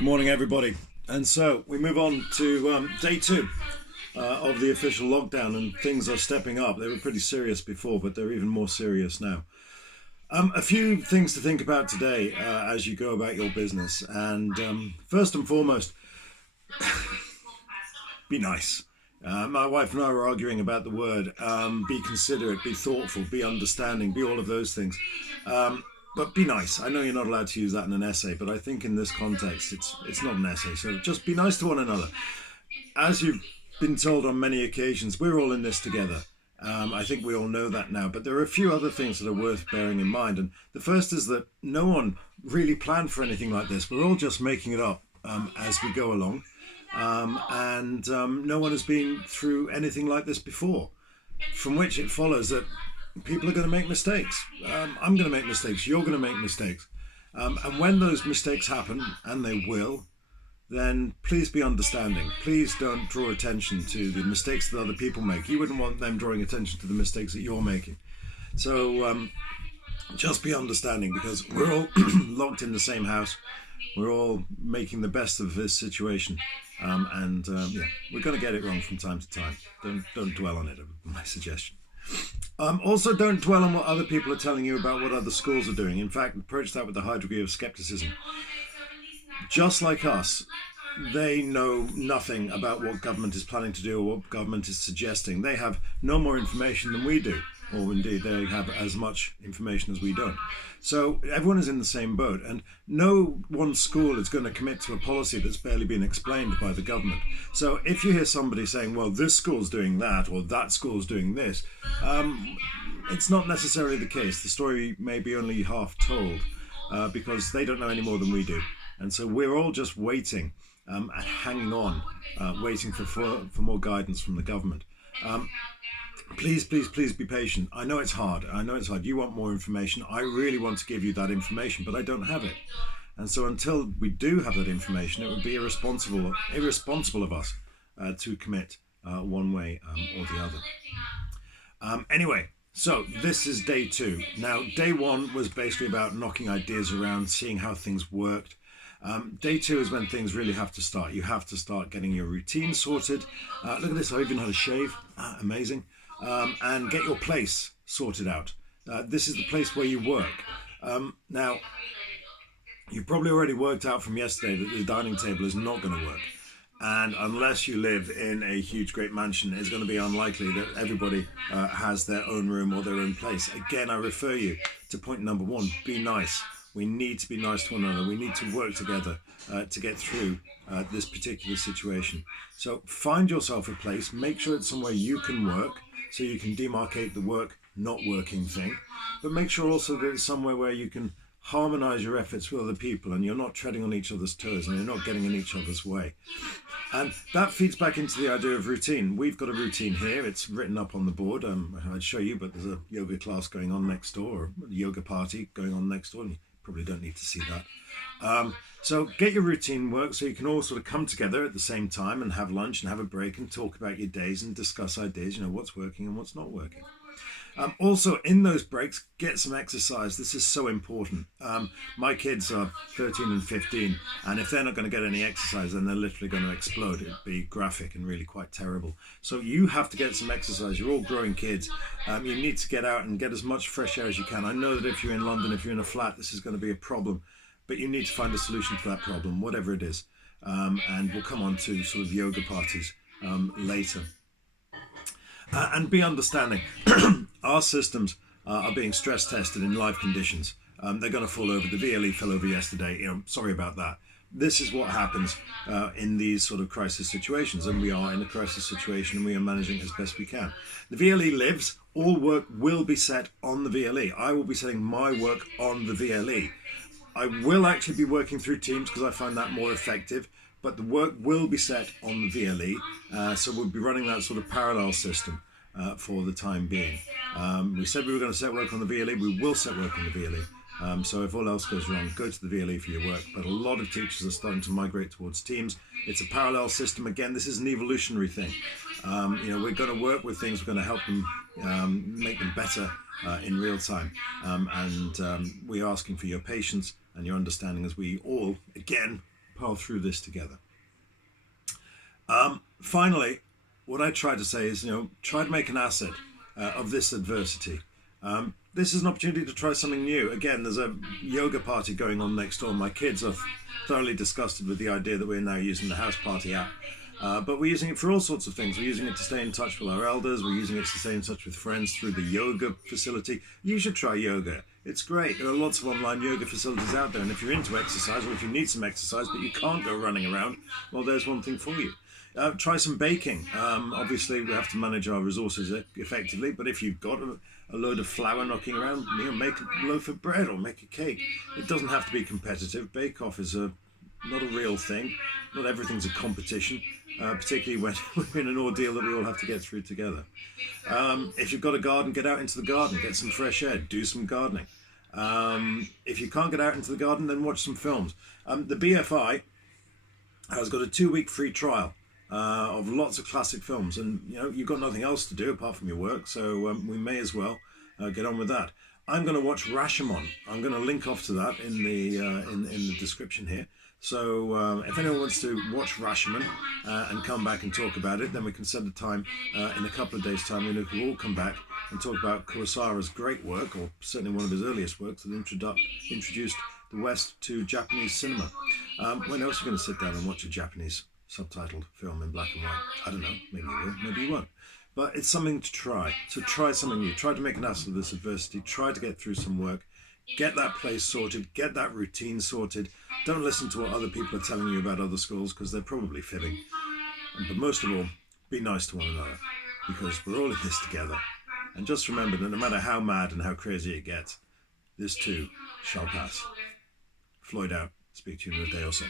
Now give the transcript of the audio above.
Good morning, everybody. And so we move on to day two of the official lockdown, and things are stepping up. They were pretty serious before, but they're even more serious now. A few things to think about today as you go about your business. And first and foremost, be nice. My wife and I were arguing about the word be considerate, be thoughtful, be understanding, be all of those things. But be nice. I know you're not allowed to use that in an essay, but I think in this context, it's not an essay. So just be nice to one another. As you've been told on many occasions, we're all in this together. I think we all know that now, but there are a few other things that are worth bearing in mind. And the first is that no one really planned for anything like this. We're all just making it up as we go along. And no one has been through anything like this before, from which it follows that people are going to make mistakes. I'm going to make mistakes. You're going to make mistakes. And when those mistakes happen, and they will, then please be understanding. Please don't draw attention to the mistakes that other people make. You wouldn't want them drawing attention to the mistakes that you're making. So just be understanding, because we're all locked in the same house. We're all making the best of this situation. Yeah, we're going to get it wrong from time to time. Don't dwell on it, my suggestion. Also, don't dwell on what other people are telling you about what other schools are doing. In fact, approach that with a high degree of skepticism. Just like us, they know nothing about what government is planning to do or what government is suggesting. They have no more information than we do, or indeed they have as much information as we don't. So everyone is in the same boat, and no one school is going to commit to a policy that's barely been explained by the government. So if you hear somebody saying, well, this school's doing that or that school's doing this, it's not necessarily the case. The story may be only half told because they don't know any more than we do. And so we're all just waiting and hanging on, waiting for more guidance from the government. Please be patient. I know it's hard. You want more information. I really want to give you that information, but I don't have it. And so until we do have that information, it would be irresponsible of us to commit one way or the other. Anyway, so this is day two. Now, day one was basically about knocking ideas around, seeing how things worked. Day two is when things really have to start. You have to start getting your routine sorted. Look at this, I even had a shave. Amazing. And get your place sorted out. This is the place where you work. Now, you've probably already worked out from yesterday that the dining table is not going to work. And unless you live in a huge, great mansion, it's going to be unlikely that everybody has their own room or their own place. Again, I refer you to point number one, be nice. We need to be nice to one another. We need to work together to get through this particular situation. So find yourself a place, make sure it's somewhere you can work, so you can demarcate the work not working thing, but make sure also that it's somewhere where you can harmonize your efforts with other people and you're not treading on each other's toes and you're not getting in each other's way. And that feeds back into the idea of routine. We've got a routine here. It's written up on the board. I'd show you, but there's a yoga class going on next door, or a yoga party going on next door, and you probably don't need to see that. So get your routine work so you can all sort of come together at the same time and have lunch and have a break and talk about your days and discuss ideas, what's working and what's not working. Also, in those breaks, get some exercise. This is so important. My kids are 13 and 15, and if they're not going to get any exercise, then they're literally going to explode. It'd be graphic and really quite terrible. So you have to get some exercise. You're all growing kids. You need to get out and get as much fresh air as you can. I know that if you're in London, if you're in a flat, this is going to be a problem, but you need to find a solution to that problem, whatever it is. And we'll come on to sort of yoga parties later. And be understanding. Our systems are being stress tested in live conditions. They're going to fall over. The VLE fell over yesterday. Sorry about that. This is what happens in these sort of crisis situations, and we are in a crisis situation and we are managing it as best we can. The VLE lives. All work will be set on the VLE. I will be setting my work on the VLE. I will actually be working through Teams because I find that more effective, but the work will be set on the VLE, so we'll be running that sort of parallel system for the time being. We said we were going to set work on the VLE. We will set work on the VLE. So if all else goes wrong, go to the VLE for your work. But a lot of teachers are starting to migrate towards Teams. It's a parallel system. Again, this is an evolutionary thing. We're going to work with things. We're going to help them make them better in real time. We're asking for your patience and your understanding as we all, again, pile through this together. Finally, what I try to say is, try to make an asset of this adversity. This is an opportunity to try something new. Again, there's a yoga party going on next door. My kids are thoroughly disgusted with the idea that we're now using the house party app. But we're using it for all sorts of things. We're using it to stay in touch with our elders. We're using it to stay in touch with friends through the yoga facility. You should try yoga. It's great. There are lots of online yoga facilities out there. And if you're into exercise, or if you need some exercise, but you can't go running around, well, there's one thing for you. Try some baking. Obviously, we have to manage our resources effectively, but if you've got a load of flour knocking around, make a loaf of bread or make a cake. It doesn't have to be competitive. Bake-off is not a real thing. Not everything's a competition, particularly when we're in an ordeal that we all have to get through together. If you've got a garden, get out into the garden, get some fresh air, do some gardening. If you can't get out into the garden, then watch some films. The BFI has got a 2-week free trial of lots of classic films, and you've got nothing else to do apart from your work, so we may as well get on with that. I'm going to watch Rashomon. I'm going to link off to that in the description here. So if anyone wants to watch Rashomon and come back and talk about it, then we can set a time in a couple of days' time when we can all come back and talk about Kurosawa's great work, or certainly one of his earliest works that introduced the West to Japanese cinema. When else are you going to sit down and watch a Japanese subtitled film in black and white? I don't know. Maybe you will, maybe you won't. But it's something to try. So try something new. Try to make an ass of this adversity. Try to get through some work. Get that place sorted. Get that routine sorted. Don't listen to what other people are telling you about other schools, because they're probably fibbing. But most of all, be nice to one another, because we're all in this together. And just remember that no matter how mad and how crazy it gets, this too shall pass. Floyd out. Speak to you in a day or so.